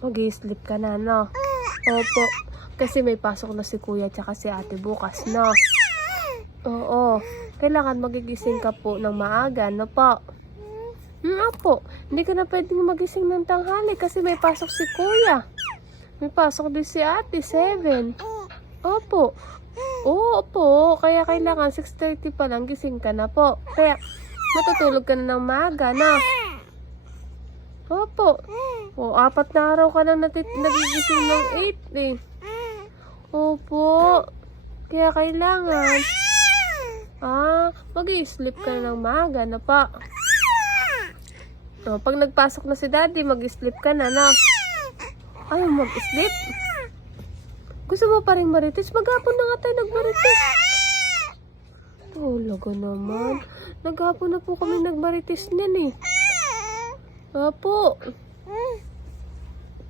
Mag-i-sleep ka na, no? Opo. Kasi may pasok na si kuya tsaka si ate bukas, no? Oo. Kailangan magigising ka po ng maaga, no po? Opo. Hindi ka na pwedeng magising ng tanghali kasi may pasok si kuya. May pasok din si ate, 7. Opo. Oo po. Kaya kailangan 6:30 pa lang gising ka na po. Kaya matutulog ka na ng maaga, no? Opo. O, 4 na araw ka nang nagigising ng 8 eh. Opo. Kaya kailangan. Mag-i-sleep ka na ng maaga na pa. O, pag nagpasok na si daddy, mag-i-sleep ka na, no? Ayaw mag-sleep? Gusto mo pa rin marites? Maghapon na nga tayo nagmarites. Talaga naman. Naghapon na po kami nagmarites niyan eh. Apo.